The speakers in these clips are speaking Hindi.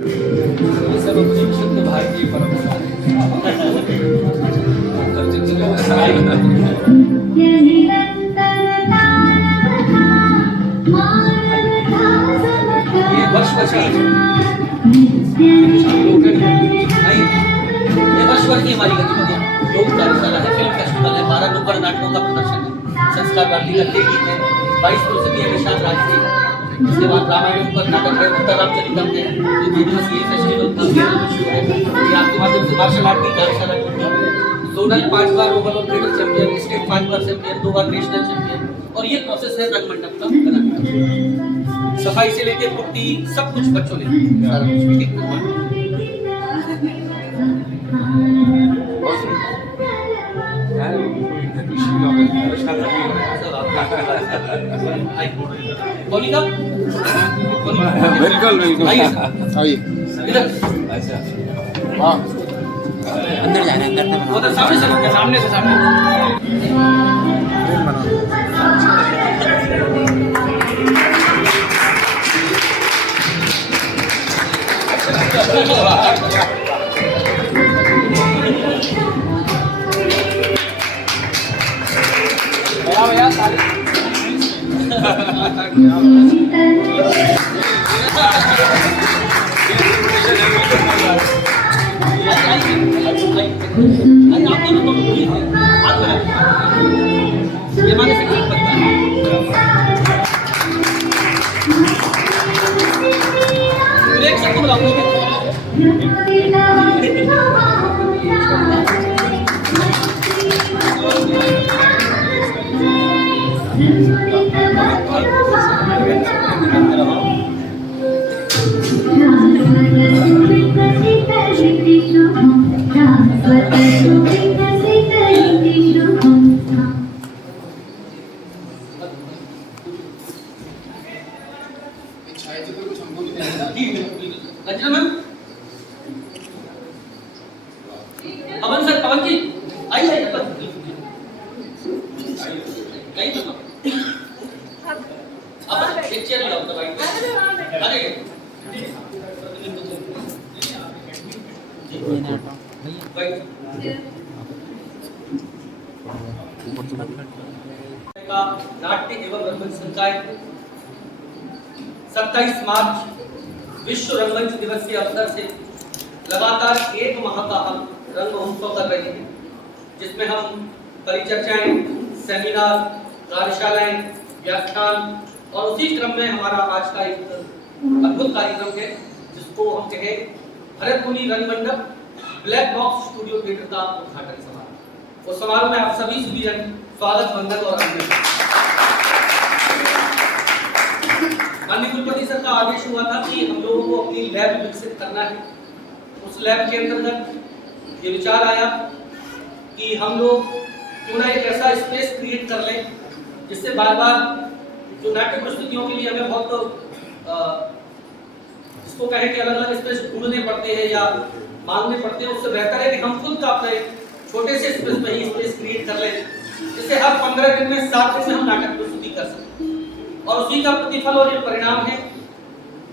ये सब अपनी शुद्ध भारतीय परंपरा ये वर्ष भर की हमारी गतिविधियाँ योग कार्यशाला है, फिल्म फेस्टिवल है, 12 नुक्कड़ नाटकों का प्रदर्शन है, संस्कार वाली का लेखित है, 22 फुर्सती है, निशांत राजसी है, इसके बाद रामायण पर नाटक है, उत्तर रामचरितम है, ये 2 दिवसीय फेस्टिवल का शो है, ये आपके माध्यम से मार्शल आर्ट की कार्यशाला है, जोनल 5 बार ओवरऑल ट्रेडर चैंपियन, स्टेट 5 बार चैंपियन, 2 बार नेशनल चैंपियन, और ये प्रोसेस है रंग मंडप का बनाने, सफाई से लेकर पुट्टी सब कुछ बच्चों ने सारा कुछ ठीक बिल्कुल बिल्कुल आइए अच्छा हाँ अंदर जाना अंदर उधर सामने से ये माने से ठीक बनता है एक सबको बुलाऊंगा अमन सर पवन जी आइए अब एक चेयर लाओ तो भाई अरे का नाट्य एवं रंगमंच संकाय 27 मार्च विश्व रंगमंच दिवस के अवसर से लगातार 1 माह का हम रंग महोत्सव कर रहे हैं, जिसमें हम परिचर्चाएं, सेमिनार, कार्यशालाएं, व्याख्यान और उसी क्रम में हमारा आज का एक अद्भुत कार्यक्रम है जिसको हम कहे भरत मुनि रंग मंडप ब्लैक बॉक्स स्टूडियो थिएटर का उद्घाटन समारोह। उस समारोह में आप सभी सुधीजन स्वागत वंदन और माननीय कुलपति सर का आदेश हुआ था कि हम लोगों को अपनी लैब विकसित करना है। उस लैब के अंतर्गत ये विचार आया कि हम लोग क्यों ना एक ऐसा स्पेस क्रिएट कर लें जिससे बार बार जो नाट्य प्रस्तुतियों के लिए हमें बहुत इसको कहें कि अलग अलग स्पेस ढूंढने पड़ते हैं या मांगने पड़ते हैं, उससे बेहतर है कि हम खुद का अपने छोटे से स्पेस में ही स्पेस क्रिएट कर लें जिससे हर 15 दिन में 7 दिन में हम नाटक प्रस्तुति कर सकें। और उसी का प्रतिफल और ये परिणाम है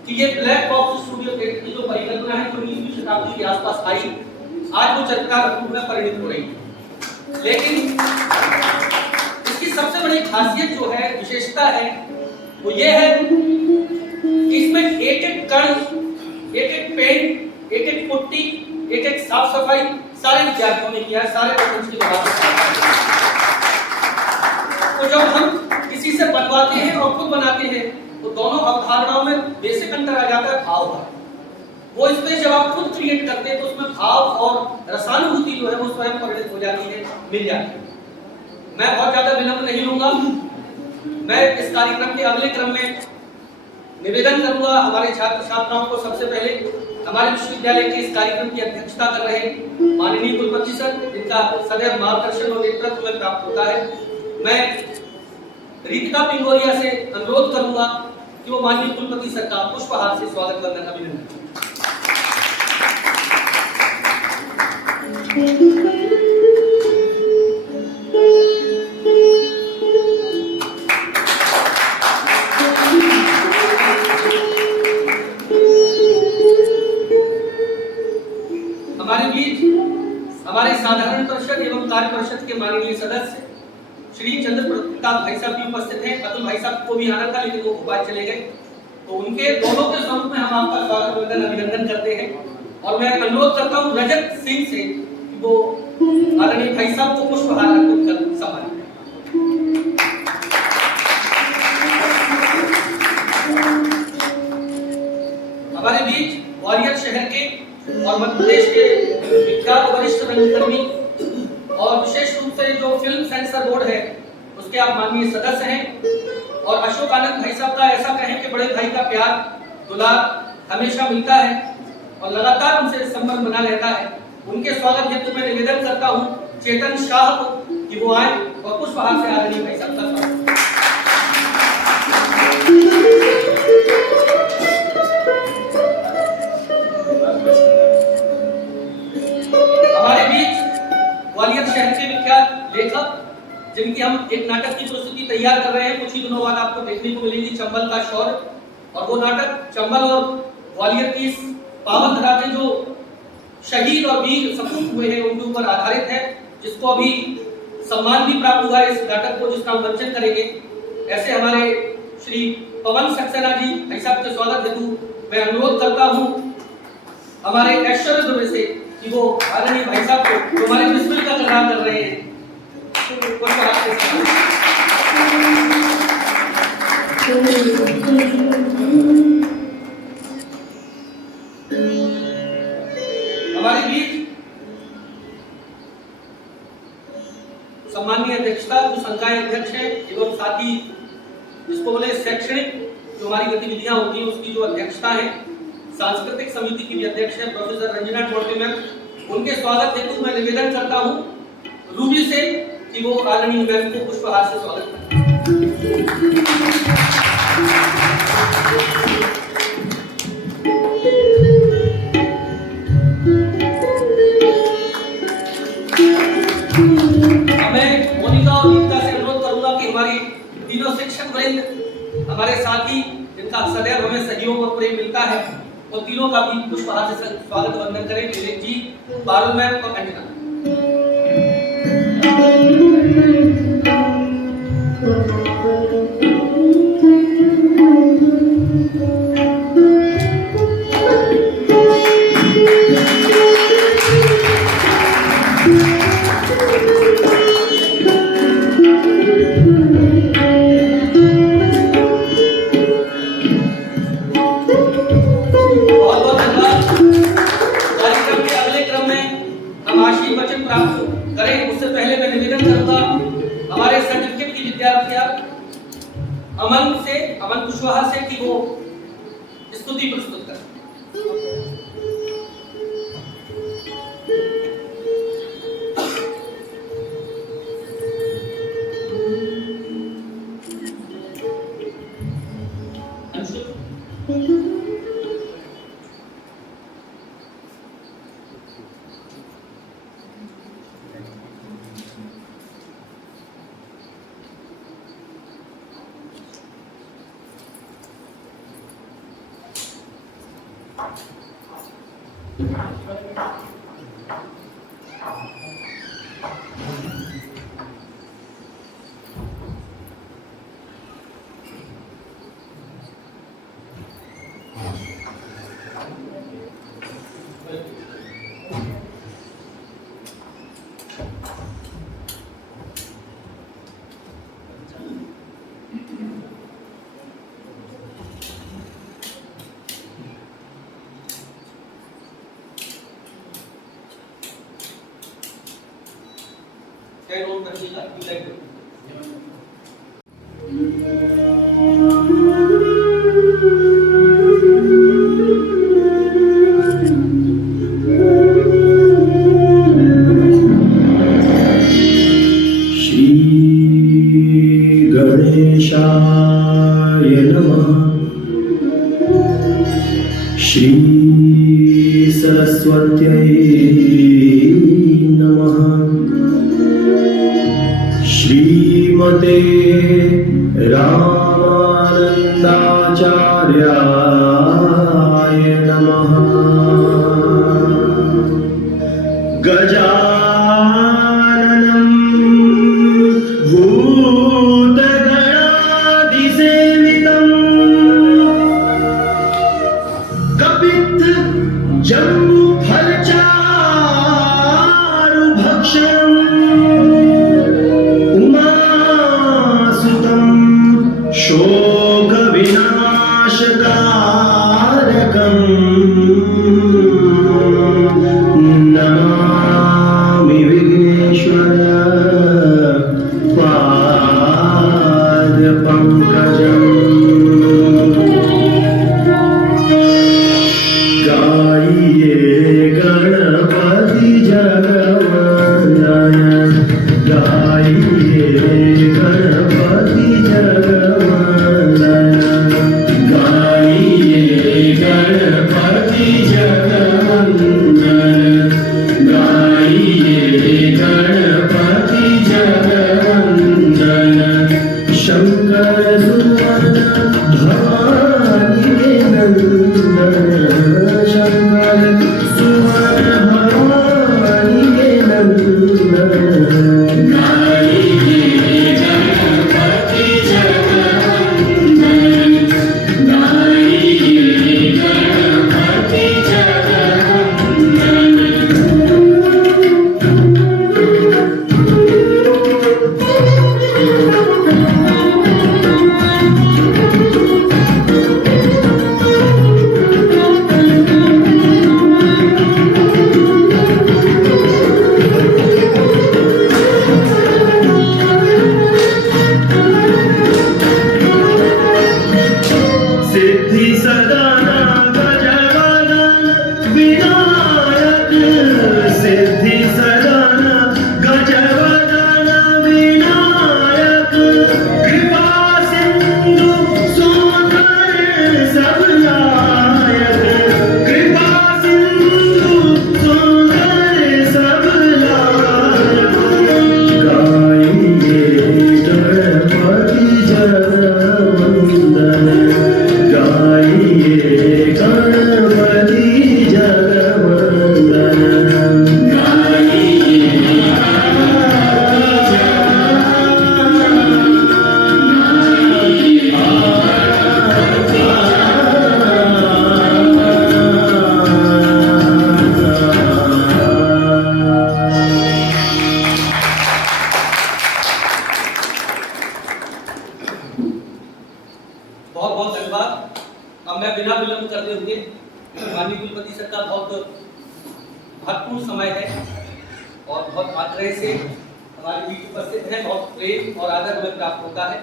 कि ये ब्लैक बॉक्स स्टूडियो थिएटर की जो परिकल्पना है जो 19वीं शताब्दी के आसपास आई, आज वो चमत्कार रूप में परिणित हो रही है। लेकिन इसकी सबसे बड़ी खासियत जो है, विशेषता है, वो ये है कि इसमें एक-एक कण, एक-एक पेंट, एक-एक पुट्टी, एक-एक साफ सफाई सारे विद्यार्थियों ने किया है, सारे बच्चों की बात। तो जब हम किसी से बनवाते हैं और खुद बनाते हैं तो दोनों अवधारणाओं में बेसिक अंतर आ जाता है भाव का। वो स्पेस जब आप खुद क्रिएट करते हैं तो उसमें भाव और रसानुभूति जो है वो स्वयं परिणित हो जाती है, मिल जाती है। मैं बहुत ज्यादा विलंब नहीं लूंगा, मैं इस कार्यक्रम के अगले क्रम में निवेदन करूंगा हमारे छात्र छात्राओं को। सबसे पहले हमारे विश्वविद्यालय के इस कार्यक्रम की अध्यक्षता कर रहे माननीय कुलपति सर, जिनका सदैव मार्गदर्शन और नेतृत्व में प्राप्त होता है, मैं रीतिका पिंगोरिया से अनुरोध करूंगा कि वो माननीय कुलपति सर का पुष्पहार से स्वागत वंदन अभिनंदन। साधारण परिषद एवं कार्य परिषद के माननीय सदस्य श्री चंद्र प्रताप भाई साहब भी उपस्थित हैं। अतुल भाई साहब को भी आना था लेकिन वो भोपाल चले गए, तो उनके दोनों के स्वरूप में हम आपका स्वागत वंदन अभिनंदन करते हैं। और मैं अनुरोध करता हूँ रजत सिंह से कि वो आदरणीय भाई साहब को पुष्पहार अर्पित कर सम्मानित करें। हमारे बीच ग्वालियर शहर के और मध्य प्रदेश के विख्यात वरिष्ठ रंगकर्मी और विशेष रूप से जो फिल्म सेंसर बोर्ड है उसके आप माननीय सदस्य हैं। और अशोक आनंद भाई साहब का ऐसा कहें कि बड़े भाई का प्यार दुलार हमेशा मिलता है और लगातार उनसे संबंध बना रहता है। उनके स्वागत हेतु मैं निवेदन करता हूं चेतन शाह को कि वो आए और पुष्पहार से आदरणीय भाई साहब का स्वागत। हमारे बीच ग्वालियर शहर के विख्यात लेखक जिनकी हम एक नाटक की प्रस्तुति तैयार कर रहे हैं, कुछ ही दिनों बाद आपको देखने को मिलेगी, चंबल का शौर्य। और वो नाटक चंबल और ग्वालियर की इस पावन धरा के जो शहीद और वीर सपूत हुए हैं उनके ऊपर आधारित है, जिसको अभी सम्मान भी प्राप्त हुआ है इस नाटक को, जिसका हम मंचन करेंगे। ऐसे हमारे श्री पवन सक्सेना जी भाई साहब के स्वागत हेतु मैं अनुरोध करता हूँ हमारे ऐश्वर्य दुबे से कि वो आदरणीय भाई साहब को जो हमारे बिस्मिल का किरदार कर रहे हैं हमारे बीच सम्माननीय अध्यक्षता जो संकाय अध्यक्ष है एवं साथ ही जिसको बोले शैक्षणिक जो हमारी गतिविधियां होती हैं उसकी जो अध्यक्षता है, सांस्कृतिक समिति की भी अध्यक्ष है प्रोफेसर रंजना टोटे मैम। उनके स्वागत हेतु मैं निवेदन करता हूं रूबी से कि वो आदरणीय मैम को पुष्पहार से स्वागत करें। मैं मोनिका और दीपिका से अनुरोध करूंगा कि हमारी तीनों शिक्षक वृंद हमारे साथी जिनका सदैव हमें सहयोग और प्रेम मिलता है और तीनों का भी पुष्पहार से स्वागत वंदन करें। विवेक जी, पारुल मैम और अंजना। अमन कुशवाहा से कि वो स्तुति प्रस्तुत करें। गणेशाय नमः। श्री सरस्वत्यै नमः। श्रीमते रामानन्दाचार्याय नमः। गजानन जम्बू फल चारु भक्षणम् उमासुतं शोक विनाशकारकम् नमामि विघ्नेश्वर पाद पंकजम् गाइए गणपति जगवंदन गाइए गणपति जगवंदन गाइए गणपति जगवंदन गाइए गणपति जगवंदन शंकर सुवन भवानी के नंदन शंकर सुवन भवानी के नंदन गाइए गणपति जगवंदन गाइए गणपति जगवंदन सिद्धि सदाना गजवदन विनायक सिद्धि सदाना गजवदन विनायक कृपा सिंधु सुंदर सब लायक कृपा सिंधु सुंदर सब लायक गाइए गणपति जगवंदन गाइए गणपति जगवंदन बहुत बहुत धन्यवाद। अब मैं बिना विलंब करते हुए माननीय कुलपति सर का बहुत महत्वपूर्ण समय है और बहुत आग्रह से हमारे बीच उपस्थित है, बहुत प्रेम और आदर हमें प्राप्त होता है।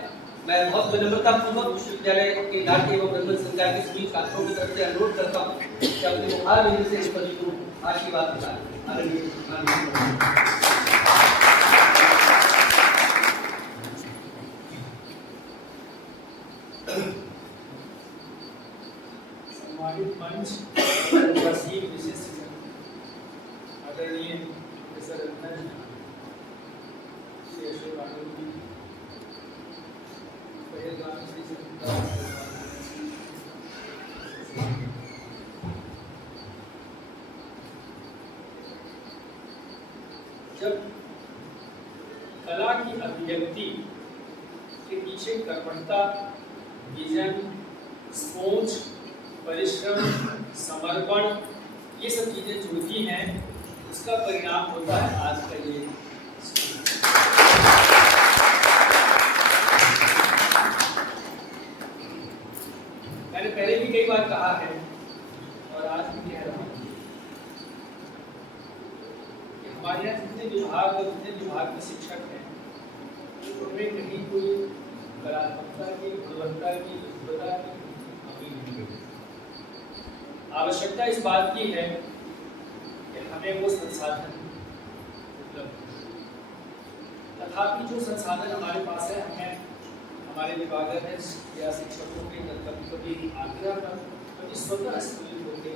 मैं बहुत विनम्रता पूर्वक विश्वविद्यालय के नाट्य एवं रंगमंच संकाय के सभी छात्रों की तरफ से अनुरोध करता हूँ कि अपने मुखार बिंदु से इस पद को आशीर्वाद प्रदान आदरणीय सम्मानित मंच वसीम विशिष्ट आदरणीय प्रोफेसर रत्न श्री अशोक आनंद जी पहलगाम श्री जब कला की अभिव्यक्ति के पीछे कर्मठता, विजन, सोच, परिश्रम, समर्पण ये सब चीजें जुड़ती हैं, उसका परिणाम होता है आज का ये मैंने पहले भी कई बार कहा है और आज भी कह रहा हूँ कि हमारे यहाँ जितने विभाग और जितने विभाग के शिक्षक हैं उनमें कहीं कोई कलात्मकता की, गुणवत्ता की, विद्वता की कमी नहीं है। आवश्यकता इस बात की है कि हमें वो संसाधन उपलब्ध है। तथापि जो संसाधन हमारे पास है, हमें हमारे विभागाध्यक्ष या शिक्षकों के कभी आग्रह पर कभी स्वतः स्फूर्त होते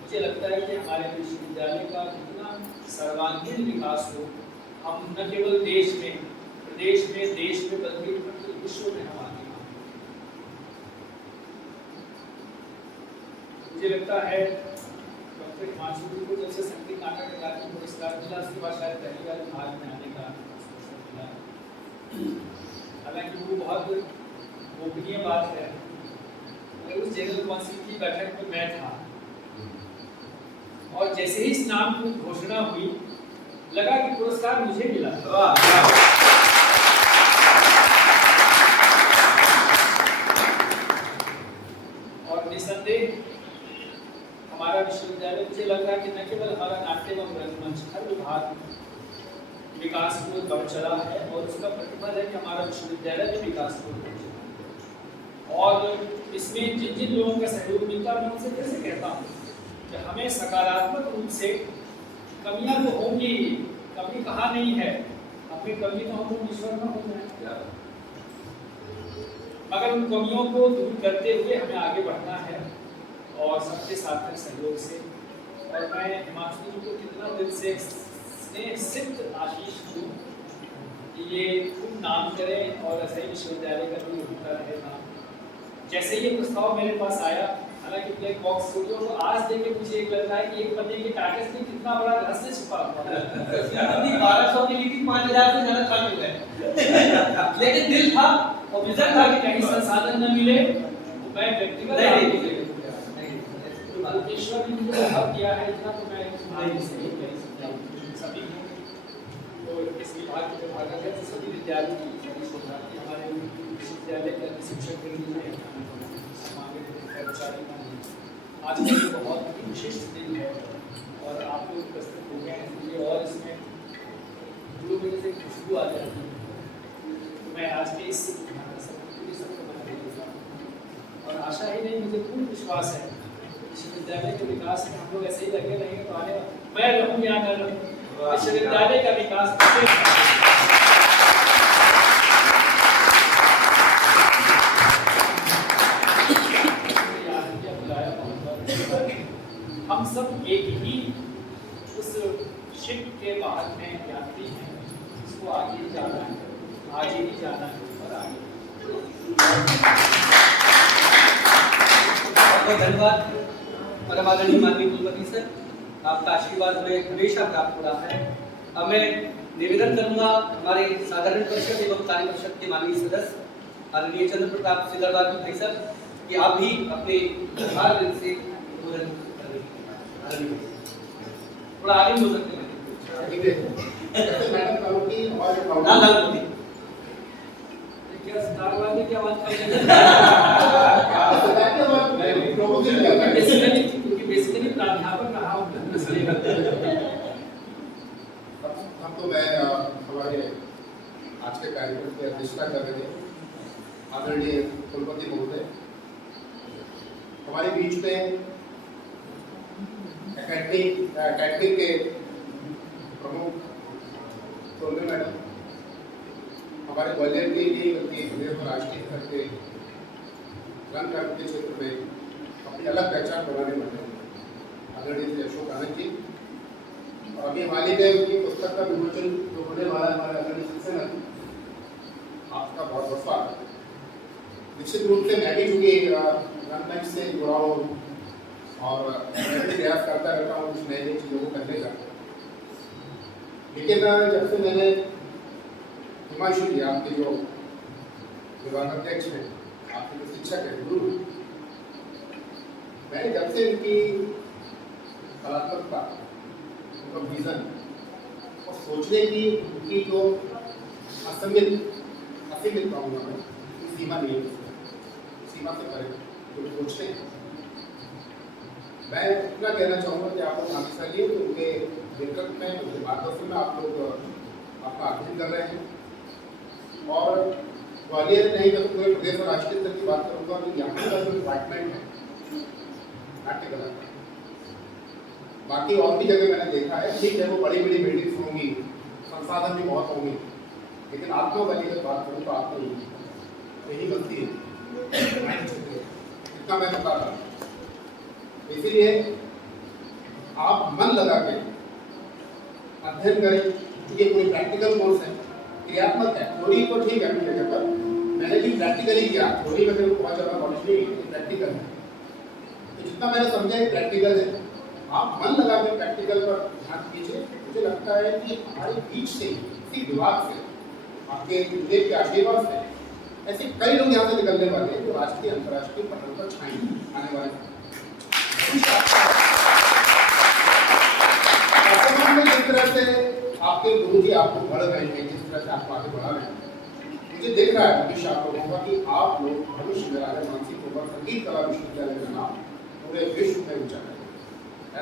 मुझे लगता है कि हमारे विश्वविद्यालय का जितना सर्वांगीण विकास हो, हम न केवल देश में, प्रदेश में, देश में, बल्कि विश्व में हम आगे हैं। मुझे लगता है डॉक्टर हिमांशु जी को जब से संगीत नाटक अकादमी पुरस्कार मिला उसके बाद शायद पहली बार भारत में आने का अवसर मिला। हालांकि वो बहुत गोपनीय बात है। उस जनरल काउंसिल की बैठक में मैं था और जैसे ही इस नाम की घोषणा हुई लगा कि पुरस्कार मुझे मिला। और निसंदेह हमारा विश्वविद्यालय, मुझे लग रहा है कि न केवल हमारा नाट्य एवं रंगमंच हर विभाग विकास की ओर बढ़ चला है और उसका प्रतिफल है कि हमारा विश्वविद्यालय भी विकास की ओर बढ़ चला। और इसमें जिन जिन लोगों का सहयोग मिलता है मैं उनसे कैसे कहता हूँ कि हमें सकारात्मक रूप से, कमियां तो होंगी, कमी कहाँ नहीं है, अपनी कमी न हो तो ईश्वर न हो जाए, मगर उन कमियों को दूर करते हुए हमें आगे बढ़ना है और सबके सार्थक सहयोग से। और मैं हिमांशु जी को कितना दिल से सिद्ध आशीष दूं कि ये खूब नाम करें और ऐसे ही विश्वविद्यालय का भी होता रहे नाम। जैसे ये प्रस्ताव मेरे पास आया, हालांकि ब्लैक बॉक्स स्टूडियो को आज देख के मुझे एक लग रहा है कि एक पन्ने के कागज में कितना बड़ा रहस्य छिपा हुआ है। 1200 की लीटी 5000 से ज्यादा खा मिल गए, लेकिन दिल था और विजन था कि कहीं संसाधन न मिले तो मैं व्यक्तिगत ईश्वर ने मुझे हक दिया है इतना, तो मैं सभी तो इस विभाग के विभागाध्यक्ष सभी विद्यार्थी हमारे विश्वविद्यालय के शिक्षक कर्मचारी, आज का बहुत ही विशिष्ट दिन है और आप लोग उपस्थित हो गए हैं इसलिए और इसमें जो वजह से खुशबू आ जाती है। तो मैं आज के इस सबको बना देता हूँ और आशा ही नहीं, मुझे पूर्ण विश्वास है विश्वविद्यालय के विकास में हम लोग ऐसे ही लगे रहेंगे तो आने मैं रहूँ या न रहूँ, विश्वविद्यालय का विकास हम सब एक ही उस शिप के बाहर में यात्री हैं, इसको आगे ही जाना है, आगे ही जाना है और आगे। बहुत धन्यवाद परम आदरणीय माननीय कुलपति सर, आपका आशीर्वाद हमें हमेशा प्राप्त हो रहा है। अब मैं निवेदन करूंगा हमारे साधारण परिषद एवं कार्य परिषद के माननीय सदस्य आदरणीय चंद्र प्रताप सिकरवार भाई साहब कि आप भी अपने व्यवहार दिन से उद्बोधन करें। थोड़ा आगे हो सकते हैं क्या स्टार वाले क्या बात कर बेसिकली प्राध्यापक रहा हूं इसलिए हम तो मैं हमारे आज के कार्यक्रम की अध्यक्षता कर रहे थे आदरणीय कुलपति महोदय, हमारे बीच में एकेडमी के प्रमुख सोलवे मैडम, हमारे ग्वालियर के लिए प्रदेश और राष्ट्रीय स्तर के रंग कर्म के क्षेत्र में अपनी अलग पहचान बनाने वाले आदरणीय अशोक आनंद जी, और अभी हाल ही में उनकी पुस्तक का विमोचन जो होने वाला है हमारे आदरणीय शिक्षण, आपका बहुत बहुत स्वागत। निश्चित रूप से मैं भी चूंकि रंगमंच से जुड़ा हूँ और मैं भी प्रयास करता रहता हूँ कुछ नई नई चीज़ों को करने का, लेकिन जब से मैंने हिमांशु जी आपके जो विभागाध्यक्ष हैं, आपके जो शिक्षक हैं, गुरु, मैंने जब से उनकी कलात्मकता, उनका विजन और सोचने की उनकी जो असीमित कहूँगा मैं, सीमा नहीं है, सीमा से परे जो सोचते हैं, मैं इतना कहना चाहूँगा कि आप लोग भाग्यशाली हैं तो उनके नेतृत्व में, उनके मार्गदर्शन में आप लोग आपका अध्ययन कर रहे हैं। और ग्वालियर नहीं मैं पूरे प्रदेश और राष्ट्रीय स्तर की बात करूँगा तो यहाँ का जो डिपार्टमेंट है नाट्य कला का, बाकी और भी जगह मैंने देखा है, ठीक है वो बड़ी बड़ी बिल्डिंग्स होंगी, संसाधन भी बहुत होंगे, लेकिन आत्मबली की बात करूँ तो आपको यही गलती है, इतना मैं बता रहा हूँ। इसीलिए आप मन लगा के अध्ययन करें, ये कोई प्रैक्टिकल कोर्स है, क्रियात्मक है। थ्योरी तो ठीक है अपनी जगह पर, मैंने भी प्रैक्टिकली किया, थ्योरी में मेरे को बहुत ज़्यादा नॉलेज नहीं है, प्रैक्टिकल है, तो जितना मैंने समझा प्रैक्टिकल है, आप मन लगा के प्रैक्टिकल पर ध्यान दीजिए। मुझे लगता है कि हमारे बीच से, इसी विभाग से, आपके विवेक के आशीर्वाद से ऐसे कई लोग यहाँ से निकलने वाले हैं जो राष्ट्रीय अंतर्राष्ट्रीय पटल पर छाएंगे आने वाले। आपके गुरु जी आपको बढ़ रहे हैं, जिस तरह से आपको आगे बढ़ा रहे हैं, मुझे देख रहा है भविष्य आप लोगों का कि आप लोग भविष्य में राजा मानसिंह तोमर संगीत कला विश्वविद्यालय का नाम पूरे विश्व में ऊंचा करेंगे।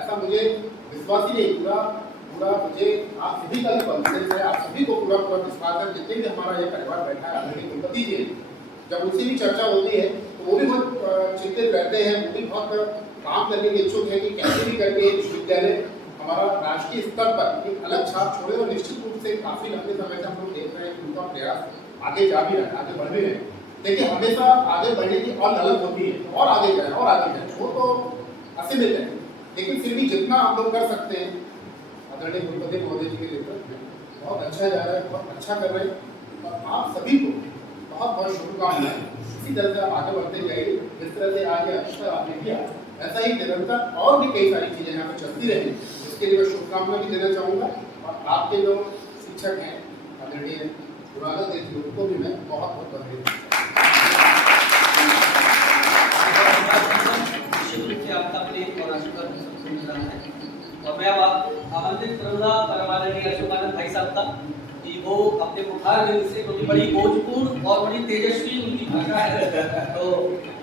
ऐसा मुझे विश्वास ही नहीं, पूरा मुझे आप सभी का कॉन्फिडेंस है, आप सभी को पूरा विश्वास है। जितने भी हमारा ये परिवार बैठा है, आदरणीय कुलपति जी, जब उनसे भी चर्चा होती है तो वो भी बहुत चिंतित रहते हैं, वो भी बहुत काम करने के इच्छुक है कि कैसे भी करके विश्वविद्यालय हमारा राष्ट्रीय स्तर पर एक अलग छाप छोड़े। और निश्चित रूप से काफी लंबे समय से हम लोग देख रहे हैं कि उनका प्रयास आगे जा भी रहा है, आगे बढ़ भी रहे हैं। देखिए हमेशा आगे बढ़ने की और ललक होती है, और आगे जाए और आगे जाए, वो तो असीमित है, लेकिन फिर भी जितना हम लोग कर सकते हैं, आदरणीय कुलपति महोदय जी के नेतृत्व में बहुत अच्छा जा रहा है, बहुत अच्छा कर रहे हैं। और आप सभी को बहुत बहुत शुभकामनाएं। इसी तरह से आप आगे बढ़ते जाइए, जिस तरह से आज ये अवसर आपने किया, ऐसा ही निरंतर और भी कई सारी चीजें यहाँ पे चलती रहें, इसके लिए मैं शुभकामना भी देना चाहूँगा। और आपके जो शिक्षक हैं आदरणीय पुराना देश, उनको भी मैं बहुत बहुत बधाई देता हूँ। आपका प्रेम और आशीर्वाद सबको मिल रहा है। और मैं अब आमंत्रित करूँगा परमानंदीय अशोकानंद भाई साहब का कि वो अपने बुखार गंज से, क्योंकि बड़ी भोजपुर और बड़ी तेजस्वी उनकी भाषा है, तो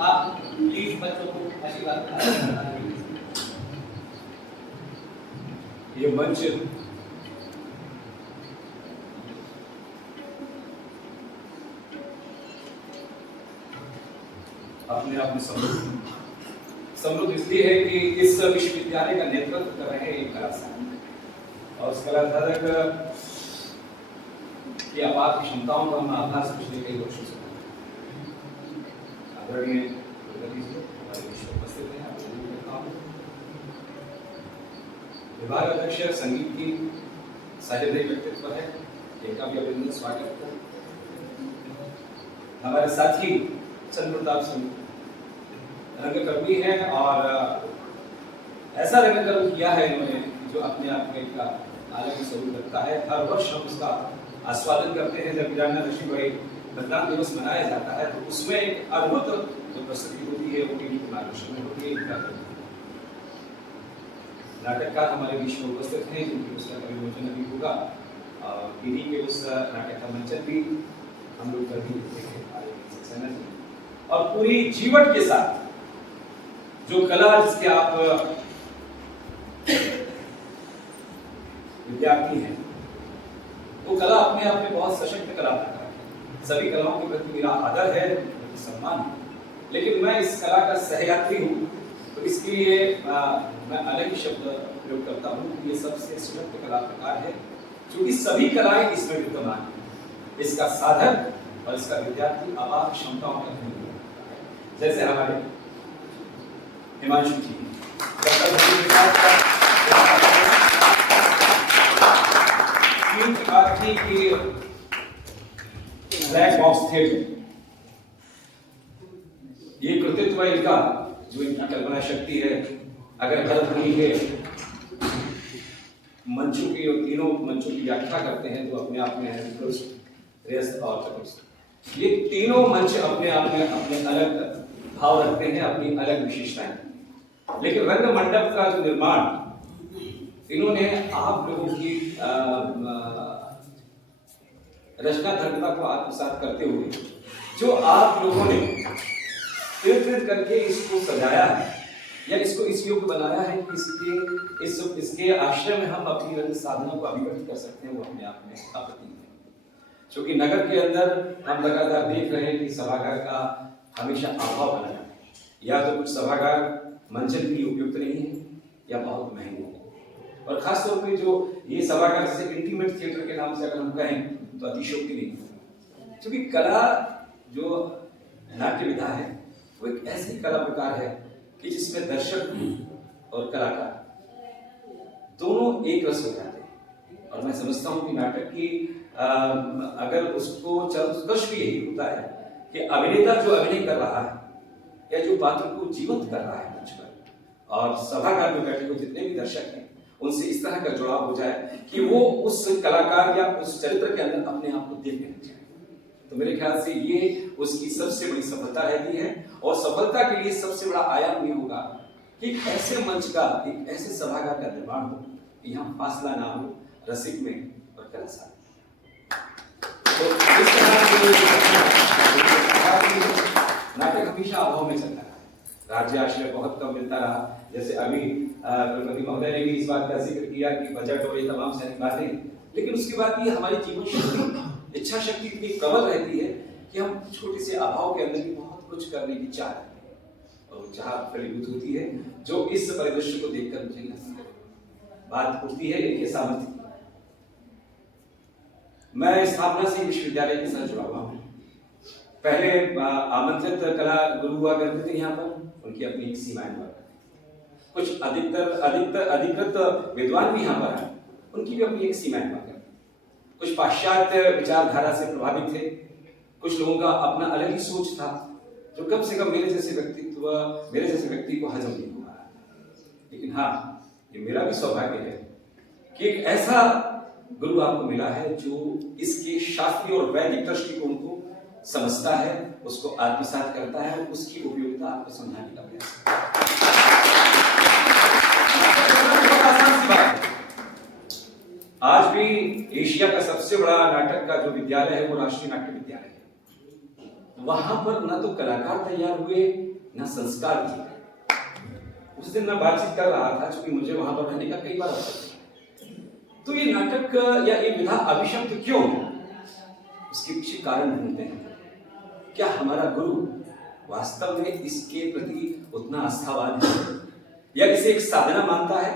आप प्लीज बच्चों को आशीर्वाद। ये मंच अपने आप में समृद्ध इसलिए है कि इस विश्वविद्यालय का नेतृत्व कर रहे हैं एक कला साधक, और उस कला साधक की आपात क्षमताओं का हम आभार से पिछले कई वर्षों से आदरणीय उपस्थित हैं। विभाग अध्यक्ष संगीत की साहित्यिक व्यक्तित्व है, इनका भी अभिनंदन स्वागत है। हमारे साथी चंद्र प्रताप सिंह रंगकर्मी हैं, और ऐसा रंगकर्म किया है इन्होंने जो अपने आप में एक अलग स्वरूप रखता है। हर वर्ष हम उसका आस्वादन करते हैं। जब वीरांगना लक्ष्मीबाई बलिदान दिवस मनाया जाता है तो उसमें एक अद्भुत जो प्रस्तुति होती है वो टीवी के मार्गदर्शन में होती है। नाटककार हमारे बीच में उपस्थित हैं, जिनकी उसका विमोचन अभी होगा, और टीवी के उस नाटक का मंचन भी हम लोग कर भी देखें। और पूरी जीवन के साथ जो कला जिसके आप विद्यार्थी हैं, वो कला अपने आप में बहुत सशक्त कला है। सभी कलाओं के प्रति मेरा आदर है, सम्मान है, लेकिन मैं इस कला का सहयात्री हूँ, तो इसके लिए मैं अलग ही शब्द प्रयोग करता हूँ। ये सबसे श्रेष्ठ कला प्रकार है, क्योंकि सभी कलाएं इसमें विद्यमान है। इसका साधक और इसका विद्यार्थी अपार क्षमताओं का धनी है। जैसे हमारे हिमांशु जी ब्लैक बॉक्स थिएटर, ये कृतित्व इनका, जो इनकी कल्पना शक्ति है, अगर गलत नहीं है, मंचों की और तीनों मंचों की व्याख्या करते हैं तो अपने आप में है और चतुर्थ। ये तीनों मंच अपने आप में अपने अलग भाव रखते हैं, अपनी अलग विशेषताएं। लेकिन रंग मंडप का जो निर्माण इन्होंने आप लोगों की रचना धर्मता को आत्मसात करते हुए जो आप लोगों ने तीर्थ करके इसको सजाया है, या इसको इस योग्य बनाया है कि इसके आश्रय में हम अपनी रंग साधना को अभिव्यक्त कर सकते हैं, वो अपने आप में अप्रतिम है। क्योंकि नगर के अंदर हम लगातार देख रहे हैं कि सभागार का हमेशा अभाव बना है, या तो कुछ सभागार मंचन के लिए उपयुक्त नहीं है या बहुत महंगे हैं। और खासतौर पे जो ये सभागार जैसे इंटीमेट थिएटर के नाम से अगर हम कहें तो अतिशयोक्ति नहीं है, क्योंकि कला जो नाट्य विधा है वो एक ऐसी कला प्रकार है कि जिसमें दर्शक और कलाकार दोनों एक रस हो जाते हैं। और मैं समझता हूँ कि नाटक की अगर उसको उत्कर्ष भी यही होता है कि अभिनेता जो अभिनय कर रहा है या जो पात्र को जीवंत कर रहा है मंच पर, और सभागार में बैठे हुए जितने भी दर्शक हैं उनसे इस तरह का जुड़ाव हो जाए कि वो उस कलाकार या उस चरित्र के अंदर अपने आप को देखने लग जाए। तो मेरे ख्याल से ये उसकी सबसे बड़ी सफलता रहती है, और सफलता के लिए सबसे बड़ा आयाम ये होगा कि ऐसे मंच का, एक ऐसे सभागार का निर्माण हो, यहाँ फासला ना हो रसिक में और कला साधक। तो इस तरह से नाटक हमेशा अभाव में चलता रहा, राज्य आश्रय बहुत कम मिलता रहा। जैसे अभी कुलपति महोदय ने भी इस बात का जिक्र किया कि बजट और ये तमाम सारी बातें, लेकिन उसके बाद भी हमारी जीवन शक्ति, इच्छा शक्ति इतनी प्रबल रहती है कि हम छोटे से अभाव के अंदर भी बहुत कुछ करने की चाह रहे हैं, और चाह फलीभूत होती है, जो इस परिदृश्य को देखकर मुझे बात उठती है इनके सामर्थ्य। मैं स्थापना से विश्वविद्यालय के साथ जुड़ा हुआ हूँ। पहले आमंत्रित कला गुरु हुआ करते थे यहाँ पर, उनकी अपनी एक सीमाएं हुआ करती, कुछ अधिकृत विद्वान भी यहाँ पर आए, उनकी भी अपनी एक सीमाएं हुआ करती, कुछ पाश्चात्य विचारधारा से प्रभावित थे, कुछ लोगों का अपना अलग ही सोच था जो कम से कम मेरे जैसे व्यक्ति को हजम नहीं हुआ। लेकिन हाँ, ये मेरा भी सौभाग्य है कि एक ऐसा गुरु आपको मिला है जो इसके शास्त्रीय और वैदिक दृष्टिकोण को समझता है, उसको आत्मसात करता है और उसकी उपयोगिता आपको समझाने का प्रयास करता है। आज भी एशिया का सबसे बड़ा नाटक का जो विद्यालय है वो राष्ट्रीय नाट्य विद्यालय है। वहां पर ना तो कलाकार तैयार हुए, ना संस्कार दिए। उस दिन मैं बातचीत कर रहा था, क्योंकि मुझे वहां पर रहने का कई बार अवसर, तो ये नाटक या ये विधा अभिशप्त क्यों है, उसके पीछे कारण ढूंढते हैं। क्या हमारा गुरु वास्तव में इसके प्रति उतना आस्थावान है, या इसे एक साधना मानता है,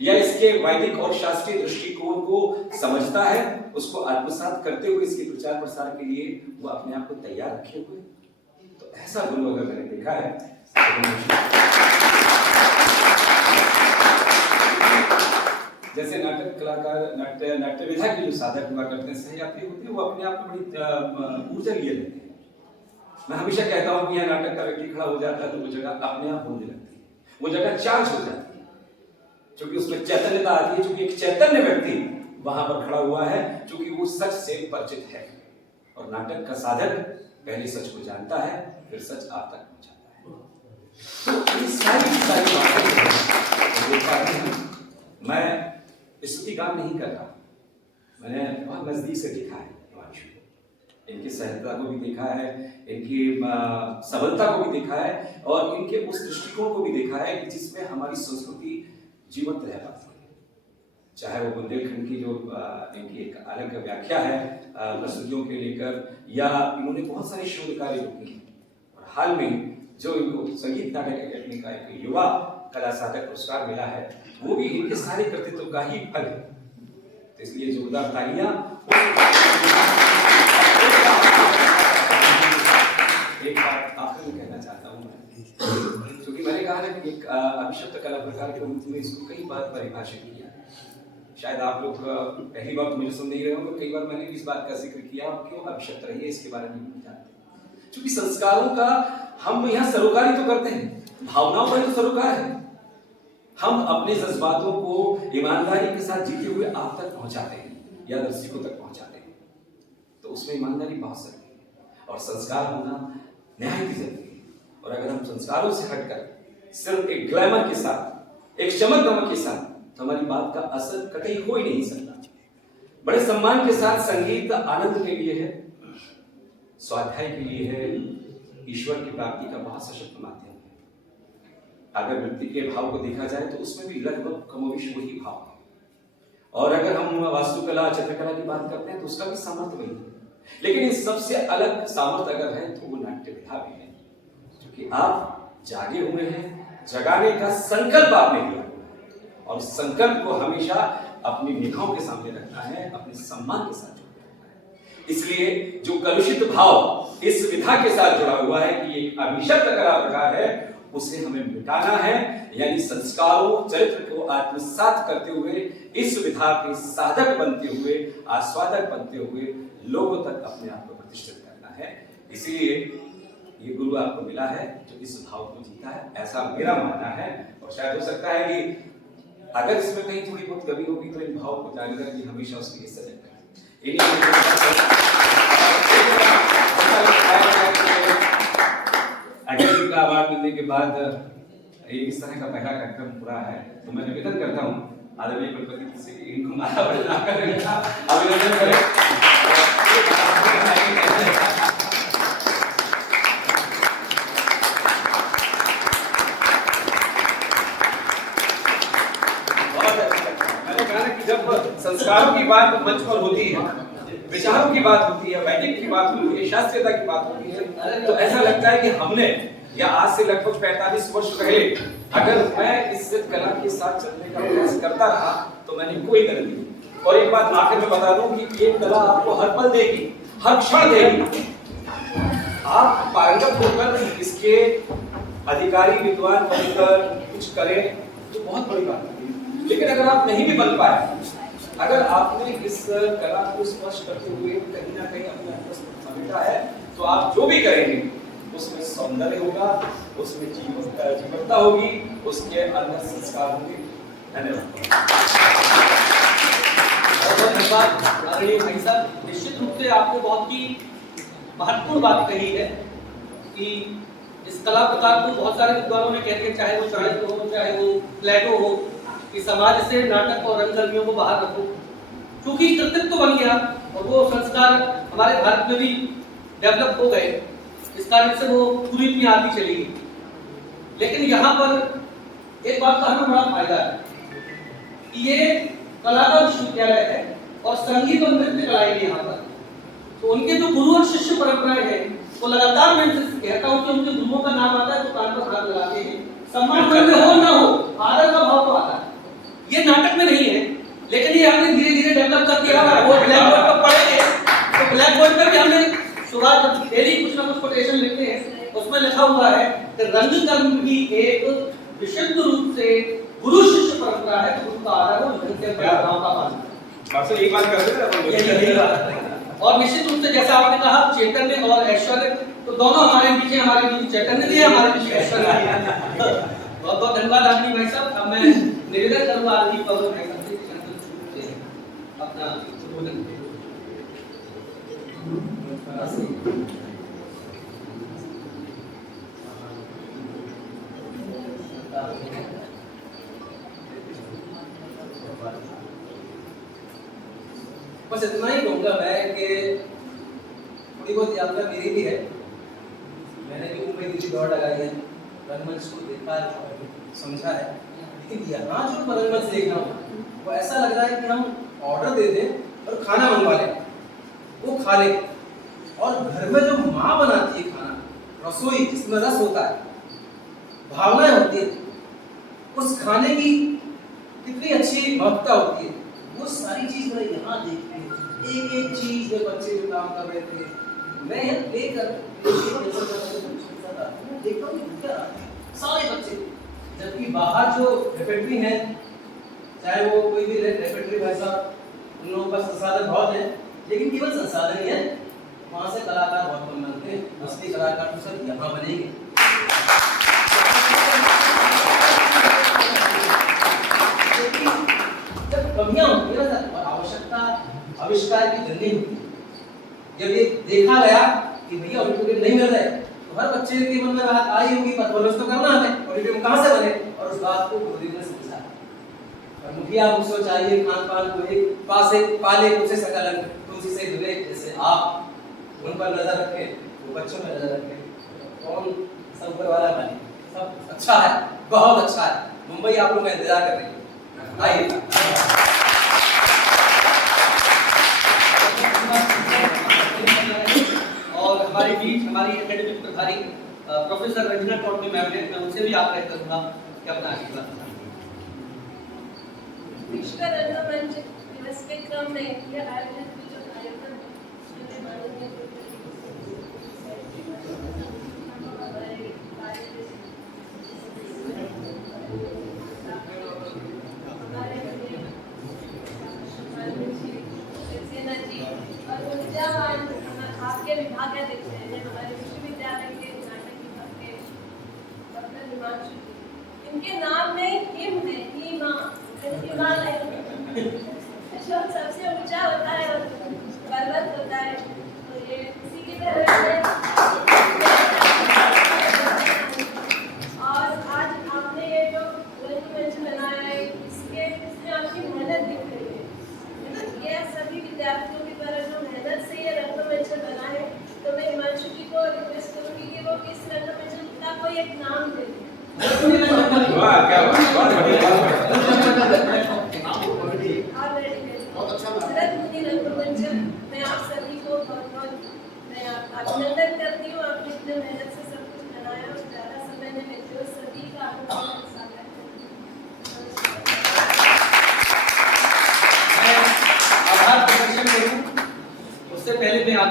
या इसके वैदिक और शास्त्रीय दृष्टिकोण को समझता है, उसको आत्मसात करते हुए इसके प्रचार प्रसार के लिए वो अपने आप को तैयार रखे हुए? तो ऐसा गुरु अगर मैंने देखा है, जैसे नाटक कलाकार, नाट्य विधा के जो साधक हुआ करते हैं, सहयात्री होते हैं, वो अपने आप में बड़ी ऊर्जा लिए रहते हैं। मैं हमेशा कहता हूँ कि यहाँ नाटक का व्यक्ति खड़ा हो जाता है तो वो जगह अपने आप होने लगती है, वो जगह चार्ज हो जाती है, क्योंकि उसमें चैतन्यता आती है, क्योंकि एक चैतन्य व्यक्ति वहां पर खड़ा हुआ है, क्योंकि वो सच से परिचित है। और नाटक का साधक पहले सच को जानता है, फिर सच आप तक पहुंचाता है। तो ये सारी बातें मैं स्तुति गान नहीं कर रहा, मैंने बहुत नजदीक से देखा है इनकी सहजता को भी देखा है, इनकी सबलता को भी देखा है, और इनके उस दृष्टिकोण को भी देखा है कि जिसमें हमारी संस्कृति जीवंत रह पाती है। चाहे वो बुंदेलखंड की जो इनकी एक अलग व्याख्या है प्रस्तुतियों के लेकर, या इन्होंने बहुत सारे शोध कार्य किए, और हाल में जो इनको संगीत नाटक अकादमी का एक युवा कला साधक पुरस्कार मिला है, वो भी इनके सारे कृतित्व का ही फल है। तो इसलिए जोरदार तालियां। एक बात आखिर में कहना चाहता हूँ मैं, क्योंकि मैंने कहा ना कि एक अभिशप्त कला प्रकार के रूप में इसको कई बार परिभाषित किया। शायद आप लोग पहली बार तो मुझे सुन नहीं रहे हो, कई बार मैंने इस बात का जिक्र किया, क्यों अभिशप्त रही है इसके बारे में नहीं जानते। क्योंकि संस्कारों का हम यहाँ सरोकार ही तो करते हैं, भावनाओं का तो सरोकार है। हम अपने जज्बातों को ईमानदारी के साथ जीते हुए आप तक पहुंचाते हैं या दर्शकों तक पहुंचाते हैं, तो उसमें ईमानदारी बहुत जरूरी है, और संस्कार होना निहायत जरूरी है। और अगर हम संस्कारों से हटकर सिर्फ एक ग्लैमर के साथ, एक चमक दमक के साथ, तो हमारी बात का असर कतई हो ही नहीं सकता। बड़े सम्मान के साथ संगीत आनंद के लिए है, स्वाध्याय के लिए है, ईश्वर की प्राप्ति का बहुत सशक्त माध्यम है। अगर व्यक्ति के भाव को देखा जाए तो उसमें भी लगभग कमोबेश वही भाव है। और अगर हम वास्तुकला, चित्रकला की बात करते हैं तो उसका भी सामर्थ्य वही है। लेकिन इन सबसे अलग सामर्थ्य अगर है तो वो नाट्य विधा भी है, क्योंकि आप जागे हुए हैं, जगाने का संकल्प आपने लिया, और इस संकल्प को हमेशा अपनी निगाहों के सामने रखना है, अपने सम्मान के साथ जुड़ा है। इसलिए जो कलुषित भाव इस विधा के साथ जुड़ा हुआ है कि एक अभिशप्त कला प्रकार है, उसे हमें मिटाना है, यानी संस्कारों, चरित्र को आत्मसात करते हुए इस विधा के साधक बनते हुए, आस्वादक बनते हुए लोगों तक अपने आप को प्रतिष्ठित करना है। इसीलिए ये गुरु आपको मिला है जो इस भाव को जीता है, ऐसा मेरा मानना है। और शायद हो सकता है कि अगर इसमें कहीं थोड़ी बहुत कमी होगी तो इन भाव को जानकर कि हमेशा उसके लिए सजग करें। अकेडमी का अवार्ड मिलने के बाद इस तरह का पहला कार्यक्रम पूरा है, तो मैं निवेदन करता हूँ आदरणीय कुलपति से इनको माला बना कर इनका अभिनंदन करें। बहुत अच्छा लगा। मैंने कहा ना कि जब संस्कारों की बात मंच पर होती है, विचारों की बात होती है, वैदिक की बात होती है, शास्त्रीयता की बात होती है, तो ऐसा लगता है कि हमने या आज से लगभग 45 वर्ष पहले अगर मैं इस कला के साथ चलने का प्रयास करता रहा तो मैंने कोई गलती नहीं। और एक बात आखिर में बता दूं कि ये कला आपको हर पल देगी, हर क्षण देगी। आप पारंगत होकर इसके अधिकारी विद्वान बनकर कुछ करें तो बहुत बड़ी बात है। लेकिन अगर आप नहीं भी बन पाए, अगर आपने इस कला को स्पर्श करते हुए कहीं ना कहीं अपने अंदर समेटा है, तो आप जो भी करेंगे उसमें सौंदर्य होगा, उसमें जीवंतता होगी, उसके अंदर संस्कार होंगे। धन्यवाद। बहुत धन्यवाद आदरणीय भाई साहब। निश्चित रूप से आपने बहुत ही महत्वपूर्ण बात कही है कि इस कला प्रकार को बहुत सारे विद्वानों ने कह दिया, चाहे वो चाणक्य हो, चाहे वो प्लेटो हो, कि समाज से नाटक और रंगकर्मियों को बाहर रखो, क्योंकि कृतित्व बन गया और वो संस्कार हमारे भारत में भी डेवलप हो गए, इस कारण से वो पूरी इतनी आगे चली गई। लेकिन यहाँ पर एक बात का हमें बड़ा फायदा है कि ये कला का विश्वविद्यालय है और संगीत और नृत्य कलाएं भी यहाँ पर, तो उनके जो गुरु और शिष्य परंपराएं हैं वो लगातार मैं इनसे कहता हूँ कि उनके गुरुओं का नाम आता है तो कान पर हाथ लगाते हैं। सम्मान में हो ना हो, आदर का भाव तो आता है। ये नाटक में नहीं है, लेकिन ये हमने धीरे धीरे डेवलप कर दिया। वो ब्लैक बोर्ड पर पढ़ेंगे तो ब्लैक बोर्ड पर भी हमने शुरुआत डेली कुछ ना कुछ कोटेशन लिखते हैं, उसमें लिखा हुआ है कि रंगकर्म की एक विशुद्ध रूप से गुरु शिष्य परंपरा है, गुरु का आदर और उनके परंपराओं का पालन। आपसे एक बात करते हैं और निश्चित रूप से जैसा आपने कहा चैतन्य और ऐश्वर्य, तो दोनों हमारे पीछे, हमारे पीछे चैतन्य भी है, हमारे पीछे ऐश्वर्य भी है। बहुत बहुत धन्यवाद आदरणीय भाई साहब। अब मैं निवेदन करूंगा आदरणीय पवन भाई साहब से अपना उद्बोधन। बस इतना ही कहूँगा मैं कि थोड़ी बहुत यात्रा मेरी भी है, मैंने भी मुंबई दिल्ली दौड़ लगाई है, रंगमंच को देखा है, समझा है, लेकिन यहाँ जो रंगमंच देख रहा हूँ वो ऐसा लग रहा है कि हम ऑर्डर दे दें और खाना मंगवा लें, वो खा ले, और घर में जो माँ बनाती है खाना, रसोई जिसमें रस होता है, भावनाएं होती है, उस खाने की कितनी अच्छी महत्ता होती है, वो सारी चीज मैंने यहाँ देखी है। एक एक चीज में बच्चे जो काम कर रहे थे, मैं यहाँ देखकर देखता हूँ क्या सारे बच्चे, जबकि बाहर जो रेपेटरी है, चाहे वो कोई भी रेपेटरी भाषा, उन लोगों का संसाधन बहुत है, लेकिन केवल संसाधन ही है, वहाँ से कलाकार बहुत कम बनते हैं, असली कलाकार तो सब यहाँ बनेंगे। जब कमियां होती है ना और आवश्यकता आविष्कार की जल्दी होती है, जब ये देखा गया कि भैया ऑडिटोरियम नहीं मिल रहा है, तो हर बच्चे के मन में बात आई होगी, परफॉर्मेंस तो करना हमें, ऑडिटोरियम कहाँ से बने, और उस बात को गुरुदेव ने समझा। और मुखिया मुझसे चाहिए खान पान को एक पासे पाले उसे सकल तुलसी से जुड़े, जैसे आप उन पर नजर रखें, वो बच्चों पर नजर रखें, कौन सब ऊपर वाला मालिक, सब अच्छा है, बहुत अच्छा है। मुंबई आप लोग का इंतजार कर रही है, आइए। और हमारे बीच हमारी एकेडमिक प्रभारी प्रोफेसर रंजना टोटमी मैम ने, मैं उनसे भी आग्रह करूंगा कि अपना आशीर्वाद दें। विश्व रंगमंच दिवस के क्रम में यह आयोजित जो कार्यक्रम आपके विभाग के अध्यक्ष हैं, हमारे विश्वविद्यालय के नाटक विभाग के डॉक्टर हिमांशु जी, इनके नाम में हिम है, हिमा, हिमालय जो सबसे ऊंचा होता है और पर्वत होता है, तो ये इसी की तरह है। और आज आपने ये जो रंगमंच बनाया है, इसमें आपकी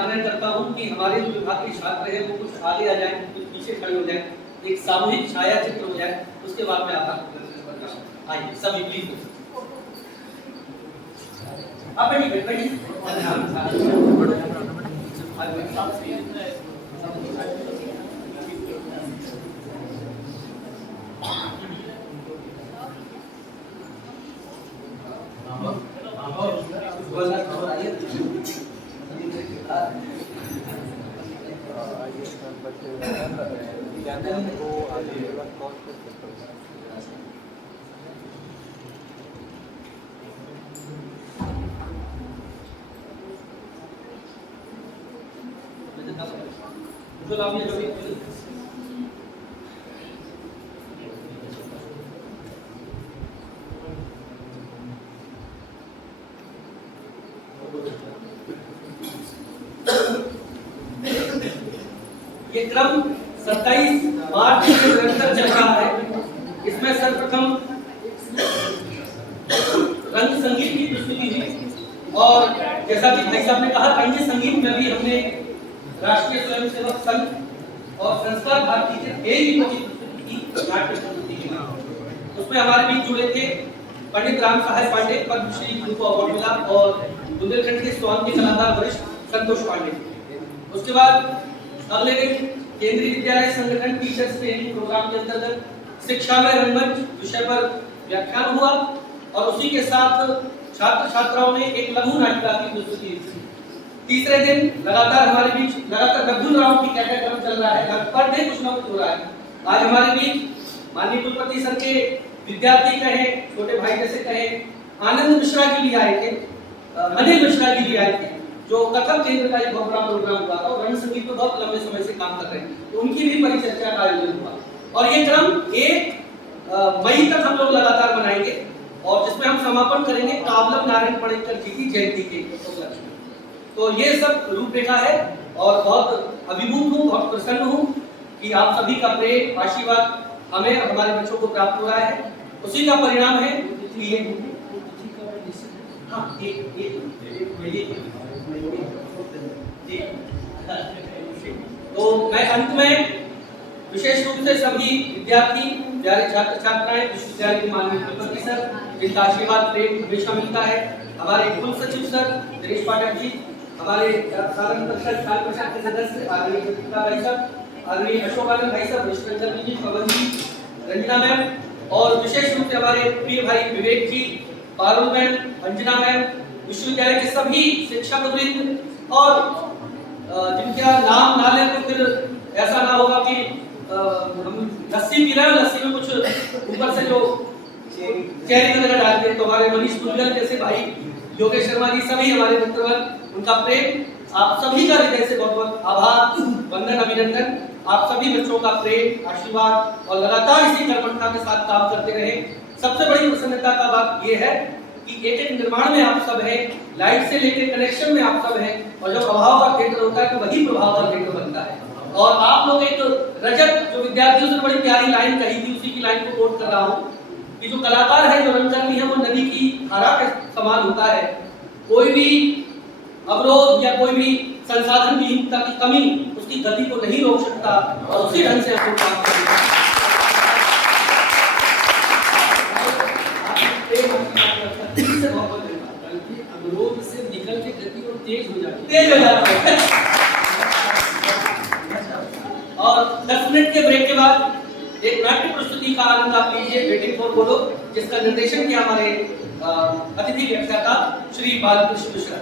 आग्रह करता हूँ कि हमारे जो विभाग के छात्र हैं वो कुछ आगे आ जाएं, कुछ पीछे खड़े हो जाएं, एक सामूहिक छाया चित्र हो जाए, उसके बाद में आभार। आइए सभी प्लीज आप बैठिए। ये क्रम 27 मार्च से निरंतर चल रहा है। इसमें सर्वप्रथम रंग संगीत की प्रस्तुति हुई और जैसा कि भाई साहब ने कहा, रंग संगीत में भी हमने राष्ट्रीय स्वयंसेवक संघ और संस्कार भारती के ध्येय की नाट्य प्रस्तुति की। उसमें हमारे बीच जुड़े थे पंडित राम सहाय पांडे, पद्मश्री उनको अवार्ड मिला, और बुंदेलखंड के स्वान के कलाकार वरिष्ठ संतोष पांडे। उसके बाद अगले दिन केंद्रीय विद्यालय संगठन टीचर्स ट्रेनिंग प्रोग्राम के अंतर्गत शिक्षा में रंगमंच विषय पर व्याख्यान हुआ और उसी के साथ छात्र छात्राओं ने एक लघु नाटिका की प्रस्तुति दी। तीसरे दिन लगातार हमारे बीच रघुन राव की कार्यक्रम चल रहा है, पर डे कुछ ना कुछ हो रहा है। आज हमारे बीच माननीय कुलपति सर के विद्यार्थी कहे, छोटे भाई जैसे कहे, आनंद मिश्रा के लिए आए थे, अनिल मिश्रा के लिए आए थे, जो कथक केंद्र का एक बहुत बड़ा प्रोग्राम हुआ था और रंग संगीत में बहुत लंबे समय से काम कर रहे हैं, तो उनकी भी परिचर्चा का आयोजन हुआ। और ये क्रम 1 मई तक हम लोग लगातार मनाएंगे और जिसमें हम समापन करेंगे कावलम नारायण पणेकर जी की जयंती के उपलक्ष्य में। तो ये सब रूपरेखा है और बहुत अभिभूत हूँ, बहुत प्रसन्न हूँ कि आप सभी का प्रेम आशीर्वाद हमें और हमारे बच्चों को प्राप्त हो रहा है। उसी का परिणाम है कि ये तो मैं अंत में विशेष रूप से सभी विद्यार्थी, प्यारे छात्र छात्राएं, विश्वविद्यालय के माननीय कुलपति सर जिनका आशीर्वाद प्रेम हमेशा मिलता है, हमारे कुल सचिव सर दिनेश पाठक जी, हमारे सारण परिषद के सदस्य आदरणीय कृतिका भाई साहब, आदरणीय अशोकानंद भाई साहब, विश्वरंजन जी, पवन जी, रंजना मैम, और विशेष रूप से हमारे प्रिय भाई विवेक जी, पारुल मैम, अंजना मैम, विश्वविद्यालय के सभी शिक्षक वृंद, और जिनका नाम ना लें तो फिर ऐसा ना होगा कि हम लस्सी पी रहे हैं, लस्सी में कुछ ऊपर से जो चेरी वगैरह डालते हैं। तो हमारे मनीष गुलजर जैसे भाई, योगेश शर्मा जी, सभी हमारे मित्रगण, उनका प्रेम, आप सभी का हृदय से बहुत बहुत आभार, वंदन, अभिनंदन। आप सभी बच्चों का प्रेम, आशीर्वाद और लगातार इसी कर्मठता के साथ काम करते रहे। सबसे बड़ी प्रसन्नता का बात यह है कि एक निर्माण में आप सब हैं, लाइट से लेकर कनेक्शन में आप सब हैं, और जब प्रभाव का केंद्र होता है तो वही प्रभाव का केंद्र बनता है। और आप लोग एक रजत, जो विद्यार्थियों से बड़ी प्यारी लाइन कही थी, उसी की लाइन को कोट कर रहा हूँ कि जो कलाकार है, जो रंगकर्मी है, वो नदी की धारा के समान होता है। कोई भी अवरोध या कोई भी संसाधन विहीनता की कमी उसकी गति को नहीं रोक सकता, और उसी ढंग से हमको काम करना है। अवरोध से निकल के गति और तेज हो जाती है। और 10 मिनट के ब्रेक के बाद एक नाट्य प्रस्तुति का आनंद आप लीजिए, वेटिंग फॉर बोलो, जिसका निर्देशन किया हमारे अतिथि व्याख्याता श्री बालकृष्ण मिश्रा।